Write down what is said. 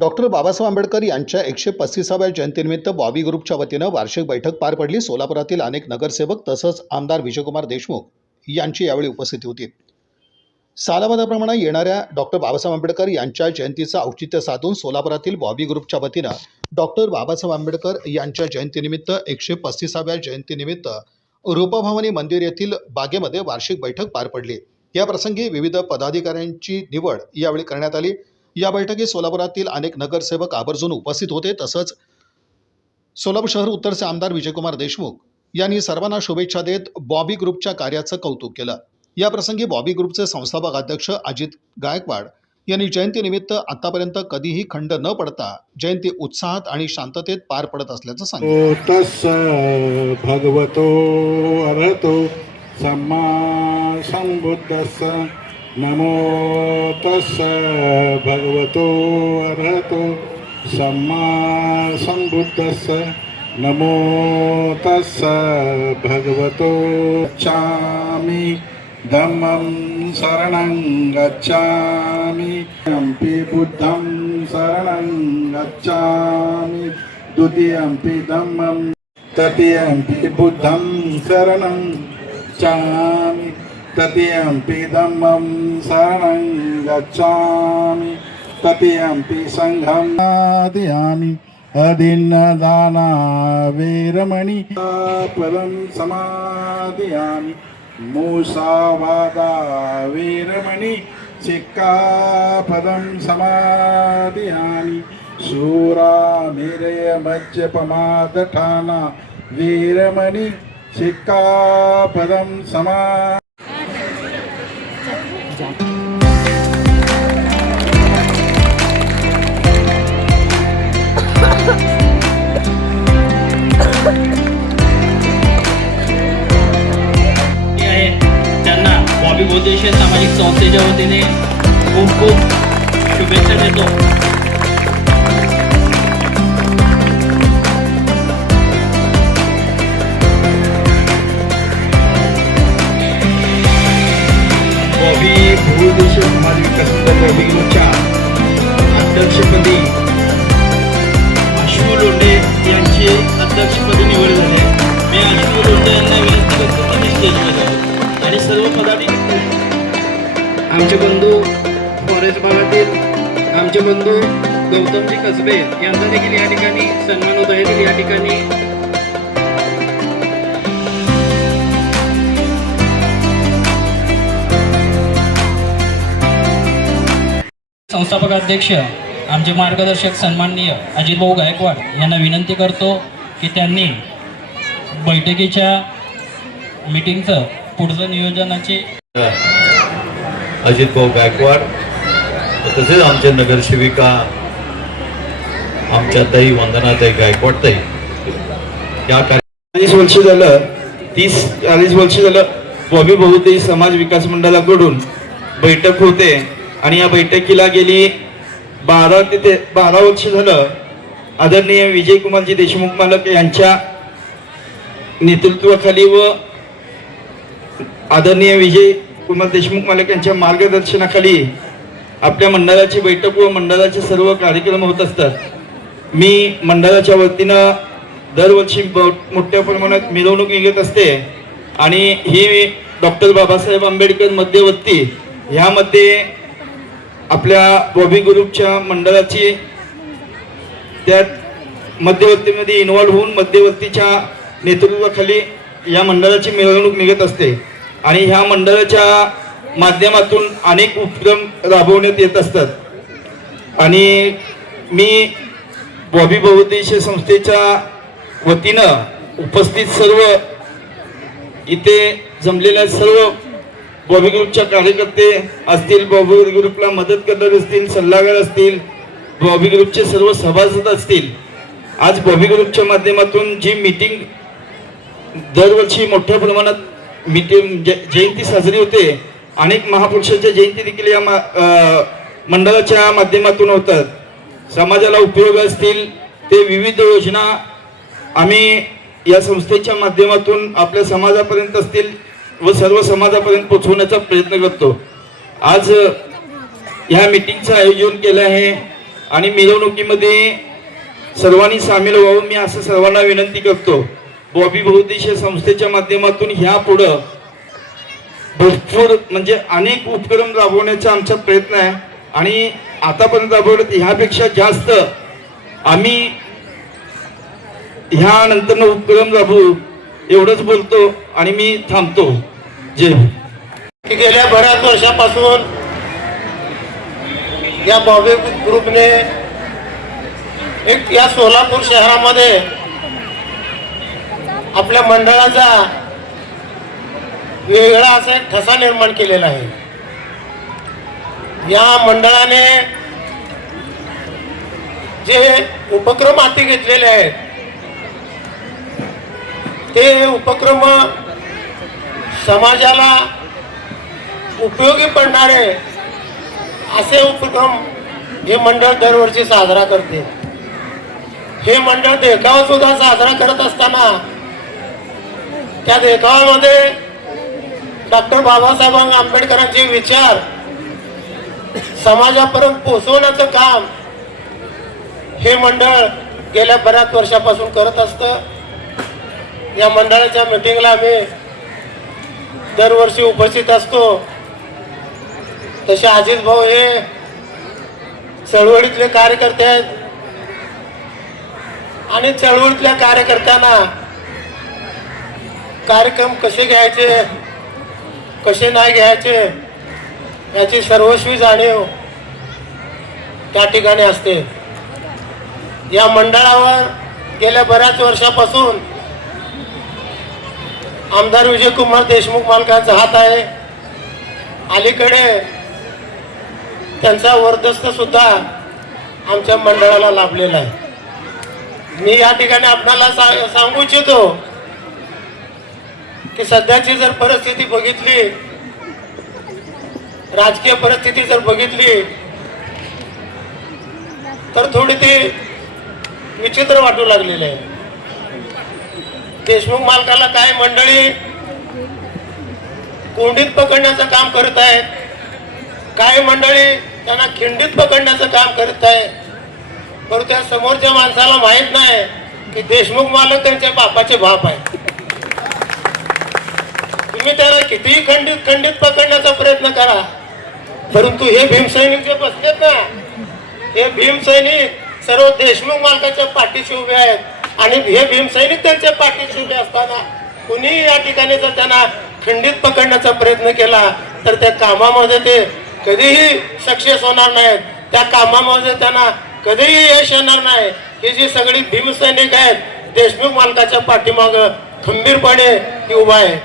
Doctor Babasaheb Ambedkar यांच्या 135व्या जयंतीनिमित्त बॉबी ग्रुपच्या वतीनं वार्षिक बैठक पार पडली। सोलापुरातील अनेक नगरसेवक तसंच आमदार विजयकुमार देशमुख यांची यावेळी उपस्थिती होती। सालाबादाप्रमाणे येणाऱ्या डॉक्टर बाबासाहेब आंबेडकर यांच्या जयंतीचं औचित्य साधून सोलापुरातील बॉबी ग्रुपच्या वतीनं डॉक्टर बाबासाहेब आंबेडकर यांच्या जयंतीनिमित्त 135व्या जयंतीनिमित्त रूपभवानी मंदिर येथील बागेमध्ये वार्षिक बैठक पार पडली। या प्रसंगी विविध पदाधिकाऱ्यांची निवड यावेळी करण्यात आली। या बैठकीत सोलापुरातील अनेक नगरसेवक आवर्जून उपस्थित होते। तसंच सोलापूर शहर उत्तरचे आमदार विजयकुमार देशमुख यांनी सर्वांना शुभेच्छा देत बॉबी ग्रुपच्या कार्याचं कौतुक केलं। या प्रसंगी बॉबी ग्रुपचे संस्थापक अध्यक्ष अजित गायकवाड यांनी जयंतीनिमित्त आतापर्यंत कधीही खंड न पडता जयंती उत्साहात आणि शांततेत पार पडत असल्याचं सांगितलं। तस् भगवतो अरहतो सम्मा संबुद्धस्स नमो तस् भगवतो अरहतो सम्मा संबुद्धस्स नमो तस् भगवतो गच्छामि धम्मं शरणं गच्छामि यम्पि बुद्धं शरणं गच्छामि द्वितीयम्पि धम्मं तृतीयम्पि बुद्धं शरणं गच्छामि तृतीयम्पि धम्मं शरणं गच्छामि तृतीयम्पि संघं आदयामि अदिन्नदाना वीरमणि पदं समादयामि मूसावादा वीरमणि सिक्कापदं समादयामि शूरा निरय मज्जपमादठाना वीरमणि सिक्कापदं समा बॉबी बहुउद्देशीय सामाजिक संस्थेच्या वतीने खूप खूप शुभेच्छा देतो। बॉबी बहुउद्देशीय समाज विकास बॉबी ग्रुपच्या अध्यक्षपदी अश्वू लोंढे यांची अध्यक्षपदी निवड झाली। मी अश्वू लोंढे यांना विनंती करतो की स्टेजवर जावं आणि सर्व पदाधिकारी आमचे बंधू फॉरेस्ट भागातील आमचे बंधू गौतमजी कसबे यांचा देखील या ठिकाणी सन्मान होत आहे। या ठिकाणी संस्थापक अध्यक्ष आमचे मार्गदर्शक सन्माननीय अजितभाऊ गायकवाड यांना विनंती करतो की त्यांनी बैठकीच्या मीटिंगचं पुढचं नियोजनाचे अजितभाऊ गायकवाड तसेच आमच्या नगरसेविका आमच्या ताई वंदनाताई गायकवाड ताई या 40 वर्ष झालं 30-40 वर्ष झालं बॉबी बहुउद्देशीय समाज विकास मंडळाकडून बैठक होते आणि या बैठकीला गेली 12 वर्ष झालं आदरणीय विजयकुमारजी देशमुख मालक यांच्या नेतृत्वाखाली व आदरणीय विजयकुमार देशमुख मालक यांच्या मार्गदर्शनाखाली आपल्या मंडळाची बैठक व मंडळाचे सर्व कार्यक्रम होत असतात। मी मंडळाच्या वतीनं दरवर्षी मोठ्या प्रमाणात मिरवणूक निघत असते आणि ही डॉक्टर बाबासाहेब आंबेडकर मध्यवर्ती ह्यामध्ये आपल्या बॉबी ग्रुपच्या मंडळाची त्यात मध्यवर्तीमध्ये इन्व्हॉल्व होऊन मध्यवर्तीच्या नेतृत्वाखाली या मंडळाची मिरवणूक निघत असते आणि ह्या मंडळाच्या माध्यमातून अनेक उपक्रम राबवण्यात येत असतात आणि मी बॉबी बहुउद्देशीय संस्थेच्या वतीनं उपस्थित सर्व इथे जमलेल्या सर्व बॉबी ग्रुपच्या कार्यकर्ते असतील, बॉबी ग्रुपला मदत करणारे असतील, सल्लागार असतील, बॉबी ग्रुपचे सर्व सभासद असतील, आज बॉबी ग्रुपच्या माध्यमातून जी मीटिंग दरवर्षी मोठ्या प्रमाणात जयंती साजरी होते, अनेक महापुरुषांच्या जयंती देखील या मंडळाच्या माध्यमातून होतात। समाजाला उपयोग असतील ते विविध योजना आम्ही या संस्थेच्या माध्यमातून आपल्या समाजापर्यंत असतील व सर्व समाजापर्यंत पोहोचवण्याचा प्रयत्न करतो। आज या मीटिंगचं आयोजन केलं आहे आणि मिरवणुकीमध्ये सर्वांनी सामील व्हावं मी असं सर्वांना विनंती करतो. बॉबी बहुउद्देशीय संस्थेच्या माध्यमातून ह्या पुढं भरपूर म्हणजे अनेक उपक्रम राबवण्याचा आमचा प्रयत्न आहे आणि आतापर्यंत राबवण्यात ह्यापेक्षा जास्त आम्ही ह्या नंतर उपक्रम राबवू एवढंच बोलतो आणि मी थांबतो. जय हिंद. गेल्या बऱ्याच वर्षापासून या बॉबी ग्रुपने एक या सोलापूर शहरामध्ये आपल्या मंडळाचा वेगळा असा एक ठसा निर्माण केलेला आहे. या मंडळाने जे उपक्रम हाती घेतलेले आहेत ते उपक्रम समाजाला उपयोगी पडणारे असे उपक्रम हे मंडळ दरवर्षी साजरा करते. हे मंडळ देखावा सुद्धा साजरा करत असताना त्या देखाव्यामध्ये डॉक्टर बाबासाहेब आंबेडकरांचे विचार समाजापर्यंत पोहोचवण्याचं काम हे मंडळ गेल्या बऱ्याच वर्षापासून करत असतं. या मंडळाच्या मीटिंगला आम्ही दरवर्षी उपस्थित असतो. तसे अजित भाऊ हे चळवळीतले कार्यकर्ते आहेत आणि चळवळीतल्या कार्यकर्त्यांना कार्यक्रम कसे घ्यायचे कसे नाही घ्यायचे याची सर्वस्वी जाणीव त्या ठिकाणी असते. या मंडळावर गेल्या बऱ्याच वर्षापासून आमदार विजयकुमार देशमुख मालकांचा हात आहे. अलीकडे त्यांचा वर्चस्व सुद्धा आमच्या मंडळाला लाभलेला आहे. मी या ठिकाणी आपल्याला सांगू इच्छितो की सध्याची जर परिस्थिती बघितली, राजकीय परिस्थिती जर बघितली तर थोडी ती विचित्र वाटू लागलेली आहे. देशमुख मालकाला काय मंडळी कोंडीत पकडण्याचं काम करत आहेत, काय मंडळी त्यांना खिंडीत पकडण्याचं काम करत आहे. परंतु त्या समोरच्या माणसाला माहित नाही की देशमुख मालक त्यांच्या बापाचे बाप आहे. तुम्ही त्याला कितीही खंडित पकडण्याचा प्रयत्न करा, परंतु हे भीमसैनिक जे बसलेत ना, हे भीमसैनिक सर्व देशमुख मालकाच्या पाठीशी उभे आहेत आणि हे भीमसैनिक त्यांच्या पाठीशी उभे असताना कुणीही या ठिकाणी जर त्यांना खंडित पकडण्याचा प्रयत्न केला तर त्या कामामध्ये ते कधीही सक्सेस होणार नाहीत. त्या कामामध्ये त्यांना कधीही यश येणार नाही. ही जी सगळी भीमसैनिक आहेत देशमुख मालकाच्या पाठीमागं खंबीरपणे ती उभा आहे.